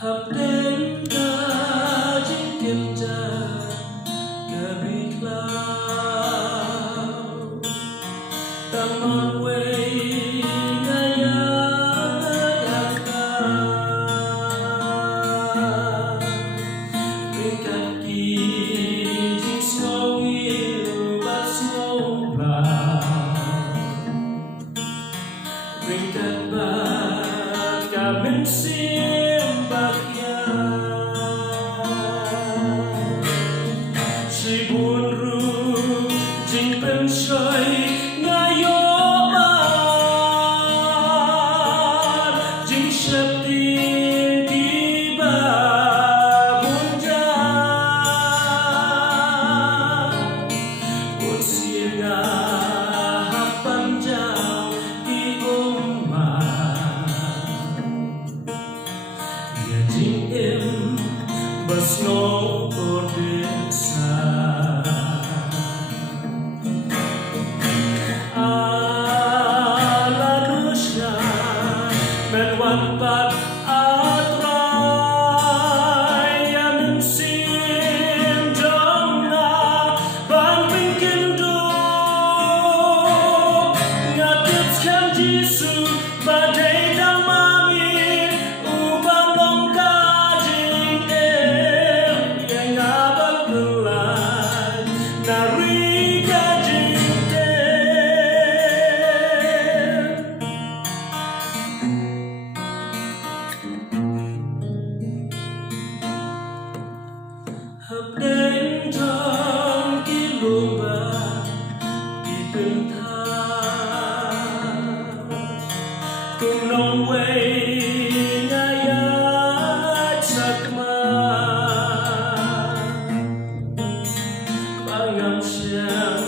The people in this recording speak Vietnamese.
Hapdeng jingkynjah dari khlaw taman way ngaya yaka ringkat ki jing snowil ba snowplow ringkat ba kamen si buồn ru jing bên soi ngayo man jing septi di ba bunja buồn sia nga hapan jauh di rumah dia jing em snow for desa ala dusya menwan pat atrai ya mensin jomna ban pinkin do ngatip kan jisu badai damami ubang longka Hapdeng trong ki lumba ki từng thang cùng nông quay ngaya sakma bangam siang